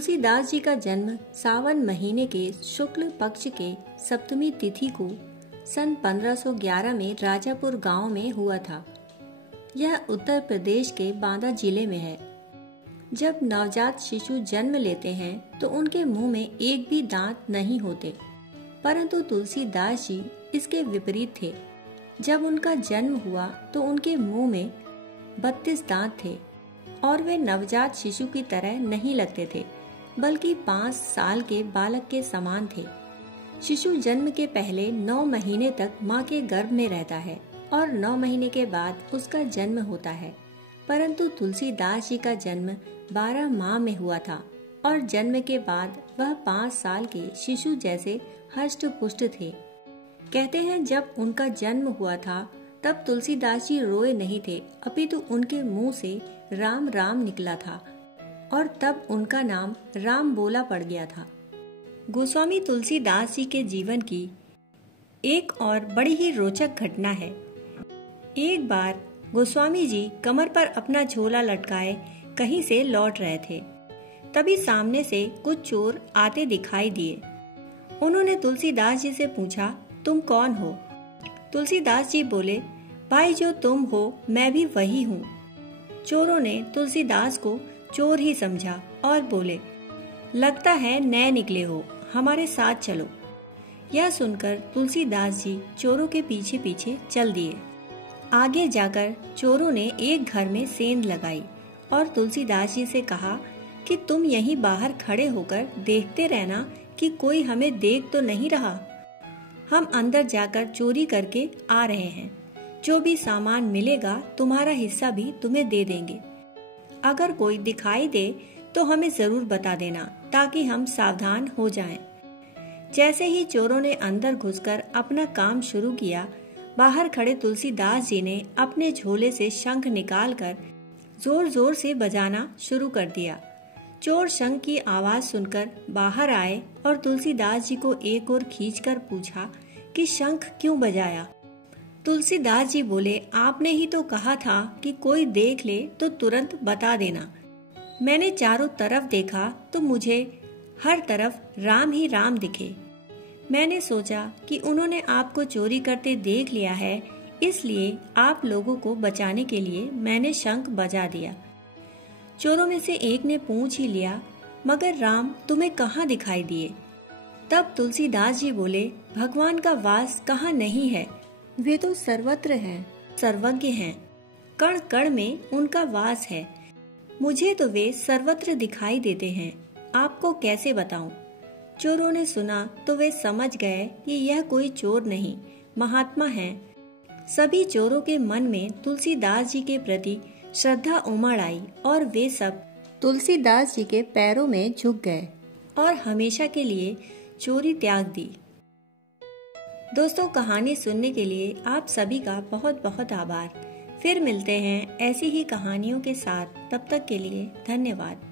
तुलसीदास जी का जन्म सावन महीने के शुक्ल पक्ष के सप्तमी तिथि को सन 1511 में राजापुर गांव में हुआ था। यह उत्तर प्रदेश के बांदा जिले में है। जब नवजात शिशु जन्म लेते हैं तो उनके मुंह में एक भी दांत नहीं होते, परंतु तुलसीदास जी इसके विपरीत थे। जब उनका जन्म हुआ तो उनके मुंह में 32 दांत थे और वे नवजात शिशु की तरह नहीं लगते थे, बल्कि 5 साल के बालक के समान थे। शिशु जन्म के पहले 9 महीने तक मां के गर्भ में रहता है और 9 महीने के बाद उसका जन्म होता है, परंतु तुलसीदास जी का जन्म 12 माह में हुआ था और जन्म के बाद वह 5 साल के शिशु जैसे हष्ट पुष्ट थे। कहते हैं जब उनका जन्म हुआ था तब तुलसीदास जी रोए नहीं थे, अपितु उनके मुंह से राम राम निकला था और तब उनका नाम राम बोला पड़ गया था। गोस्वामी तुलसीदास जी के जीवन की एक और बड़ी ही रोचक घटना है। एक बार गोस्वामी जी कमर पर अपना झोला लटकाए कहीं से लौट रहे थे। तभी सामने से कुछ चोर आते दिखाई दिए। उन्होंने तुलसीदास जी से पूछा, तुम कौन हो? तुलसीदास जी बोले, भाई जो तुम हो मैं भी वही हूँ। चोरों ने तुलसीदास को चोर ही समझा और बोले, लगता है नए निकले हो, हमारे साथ चलो। यह सुनकर तुलसीदास जी चोरों के पीछे पीछे चल दिए। आगे जाकर चोरों ने एक घर में सेंध लगाई और तुलसीदास जी से कहा कि तुम यहीं बाहर खड़े होकर देखते रहना कि कोई हमें देख तो नहीं रहा। हम अंदर जाकर चोरी करके आ रहे हैं। जो भी सामान मिलेगा तुम्हारा हिस्सा भी तुम्हें दे देंगे। अगर कोई दिखाई दे तो हमें जरूर बता देना ताकि हम सावधान हो जाएं। जैसे ही चोरों ने अंदर घुसकर अपना काम शुरू किया, बाहर खड़े तुलसीदास जी ने अपने झोले से शंख निकालकर जोर जोर से बजाना शुरू कर दिया। चोर शंख की आवाज सुनकर बाहर आए और तुलसीदास जी को एक ओर खींचकर पूछा कि शंख क्यों बजाया? तुलसीदास जी बोले, आपने ही तो कहा था कि कोई देख ले तो तुरंत बता देना। मैंने चारों तरफ देखा तो मुझे हर तरफ राम ही राम दिखे। मैंने सोचा कि उन्होंने आपको चोरी करते देख लिया है, इसलिए आप लोगों को बचाने के लिए मैंने शंख बजा दिया। चोरों में से एक ने पूछ ही लिया, मगर राम तुम्हें कहाँ दिखाई दिए? तब तुलसीदास जी बोले, भगवान का वास कहाँ नहीं है, वे तो सर्वत्र हैं, सर्वज्ञ हैं, कण कण में उनका वास है। मुझे तो वे सर्वत्र दिखाई देते हैं, आपको कैसे बताऊं? चोरों ने सुना तो वे समझ गए कि यह कोई चोर नहीं, महात्मा हैं। सभी चोरों के मन में तुलसीदास जी के प्रति श्रद्धा उमड़ आई और वे सब तुलसीदास जी के पैरों में झुक गए और हमेशा के लिए चोरी त्याग दी। दोस्तों, कहानी सुनने के लिए आप सभी का बहुत बहुत आभार। फिर मिलते हैं ऐसी ही कहानियों के साथ। तब तक के लिए धन्यवाद।